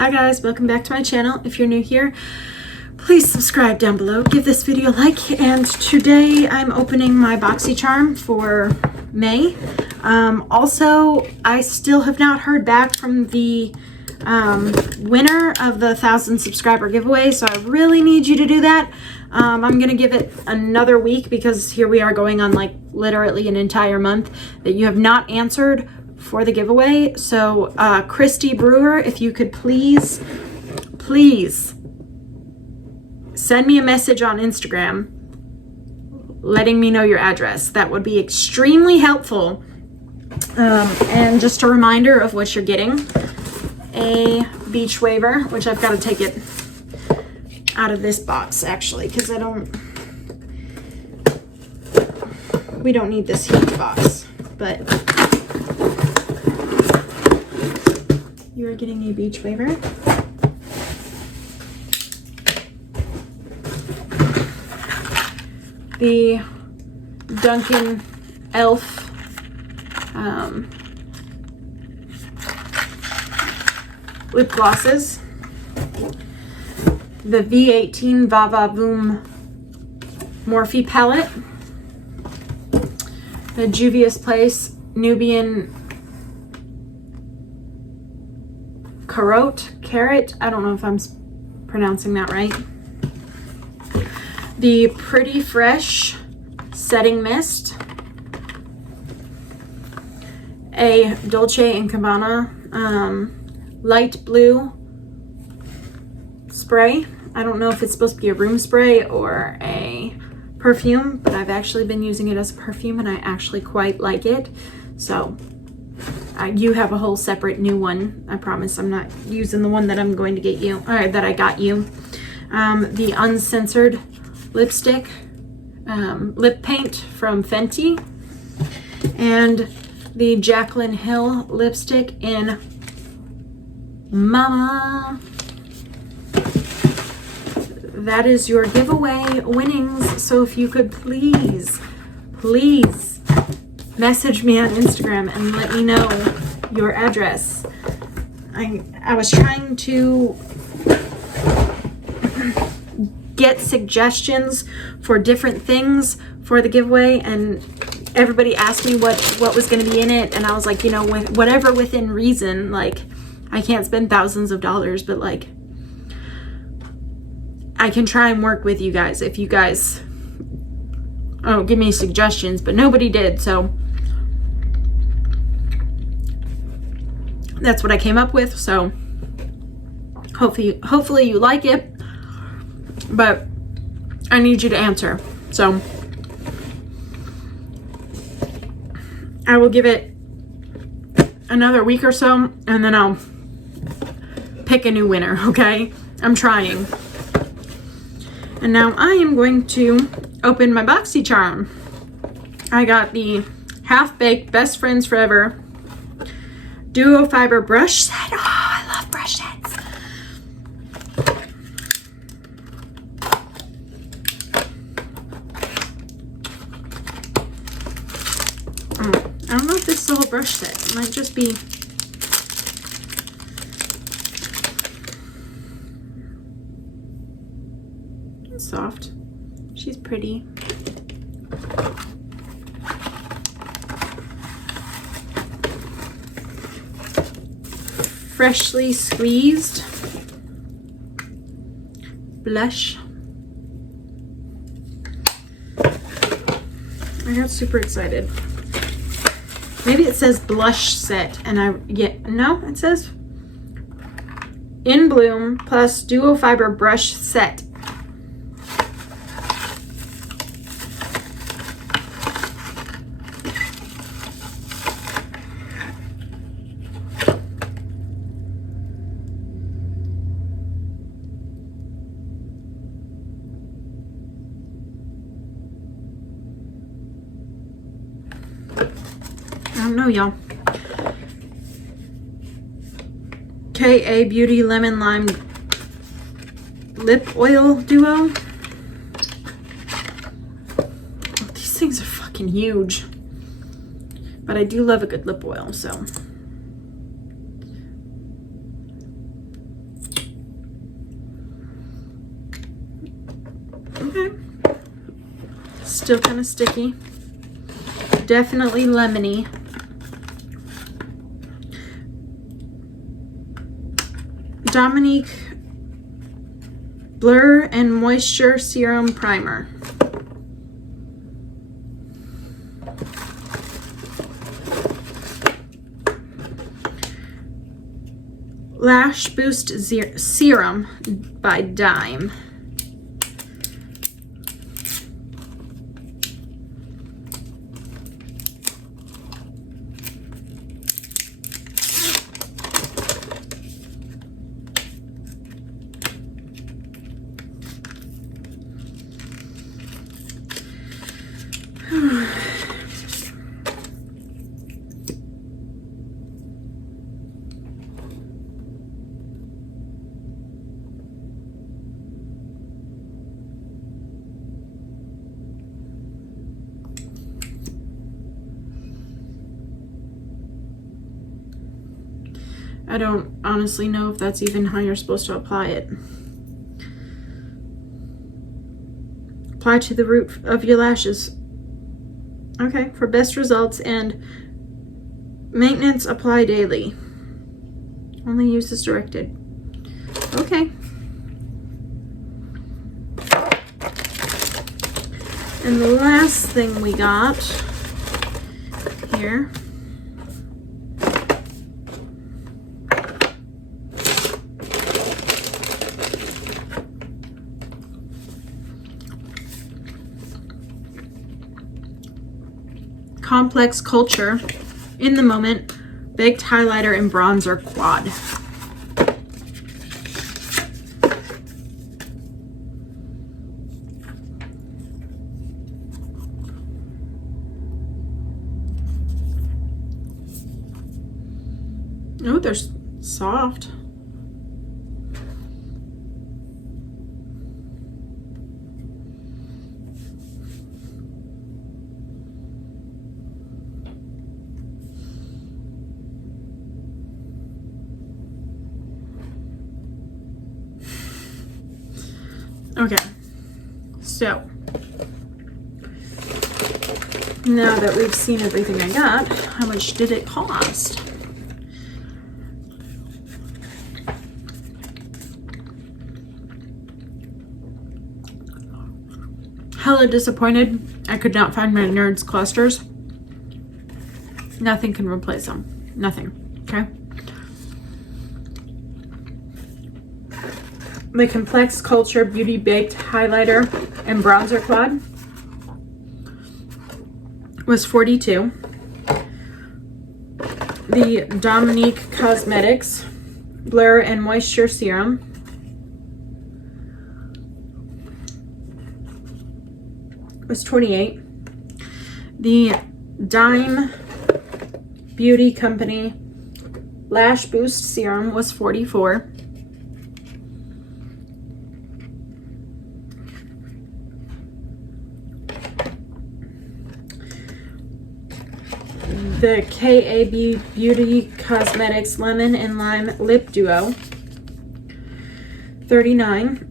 Hi guys, welcome back to my channel. If you're new here, please subscribe down below, give this video a like, and today I'm opening my BoxyCharm for May. Also, I still have not heard back from the winner of the 1,000 subscriber giveaway, so I really need you to do that. I'm gonna give it another week because here we are going on like literally an entire month that you have not answered for the giveaway. So Christy Brewer, if you could please send me a message on Instagram letting me know your address. That would be extremely helpful. And just a reminder of what you're getting: a beach waiver, which I've got to take it out of this box actually because we don't need this huge box, but you are getting a beach waiver. The Dunkin' Elf lip glosses. The V18 Vava Voom Morphe palette. The Juvia's Place Nubian Carrot. I don't know if I'm pronouncing that right. The Pretty Fresh Setting Mist. A Dolce & Gabbana light blue spray. I don't know if it's supposed to be a room spray or a perfume, but I've actually been using it as a perfume and I actually quite like it. So you have a whole separate new one. I promise I'm not using the one that I'm going to get you, or that I got you. The Uncensored lipstick, lip paint from Fenty, and the Jaclyn Hill lipstick in Mama. That is your giveaway winnings. So if you could please message me on Instagram and let me know your address. I was trying to get suggestions for different things for the giveaway, and everybody asked me what was going to be in it, and I was like, you know, whatever within reason. Like, I can't spend thousands of dollars, but like I can try and work with you guys if you guys give me suggestions, but nobody did, so that's what I came up with. So hopefully you like it, but I need you to answer. So I will give it another week or so and then I'll pick a new winner, okay? I'm trying. And now I am going to open my BoxyCharm. I got the Half-Baked Best Friends Forever Duo Fiber Brush Set. Oh, I love brush sets. I don't know if this is a whole brush set. It might just be soft. She's pretty. Freshly Squeezed blush. I got super excited. Maybe it says blush set and no, it says In Bloom plus Duo Fiber Brush Set. I don't know, y'all. KA Beauty Lemon Lime Lip Oil Duo. These things are fucking huge. But I do love a good lip oil, so. Still kind of sticky. Definitely lemony. Dominique Blur and Moisture Serum Primer. Lash Boost Serum by Dime. I don't honestly know if that's even how you're supposed to apply it. Apply to the root of your lashes. Okay, for best results and maintenance, apply daily. Only use as directed. Okay. And the last thing we got here Complex Culture In the Moment Baked Highlighter and Bronzer Quad. Oh, they're soft. Okay, so now that we've seen everything I got, how much did it cost? Hella disappointed I could not find my Nerds clusters. Nothing can replace them. Nothing, okay? The Complex Culture Beauty Baked Highlighter and Bronzer Quad was $42. The Dominique Cosmetics Blur and Moisture Serum was $28. The Dime Beauty Company Lash Boost Serum was $44. The KAB Beauty Cosmetics Lemon and Lime Lip Duo, $39.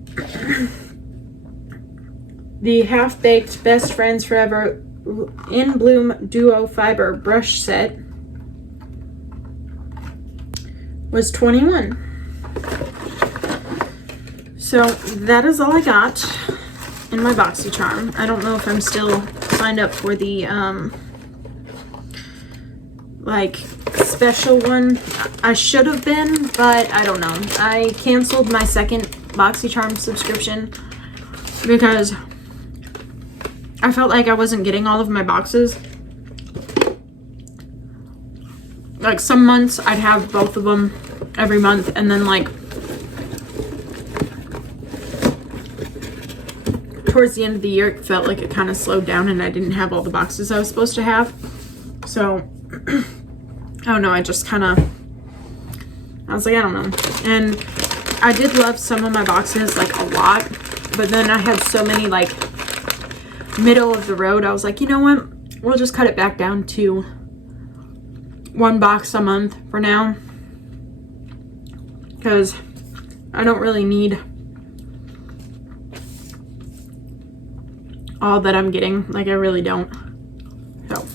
The Half Baked Best Friends Forever In Bloom Duo Fiber Brush Set was $21. So that is all I got in my BoxyCharm. I don't know if I'm still signed up for the like special one. I should have been, but I don't know. I canceled my second BoxyCharm subscription because I felt like I wasn't getting all of my boxes. Like some months I'd have both of them every month, and then like towards the end of the year it felt like it kind of slowed down and I didn't have all the boxes I was supposed to have. So I don't know, I just kind of, I was like, I don't know. And I did love some of my boxes, like a lot, but then I had so many like middle of the road. I was like, you know what? We'll just cut it back down to one box a month for now, because I don't really need all that I'm getting. Like, I really don't. So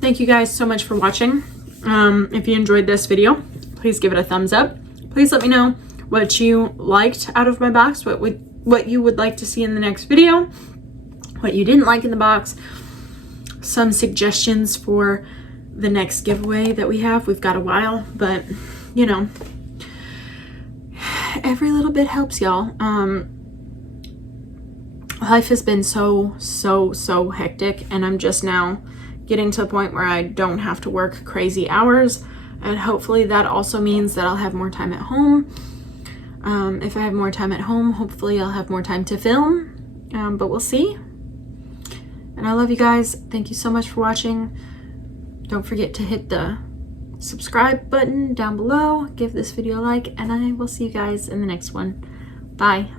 thank you guys so much for watching. If you enjoyed this video, please give it a thumbs up. Please let me know what you liked out of my box, what you would like to see in the next video, what you didn't like in the box, some suggestions for the next giveaway that we have. We've got a while, but you know, every little bit helps, y'all. Life has been so hectic, and I'm just now getting to the point where I don't have to work crazy hours, and hopefully that also means that I'll have more time at home. If I have more time at home, hopefully I'll have more time to film, but we'll see. And I love you guys. Thank you so much for watching. Don't forget to hit the subscribe button down below, give this video a like, and I will see you guys in the next one. Bye.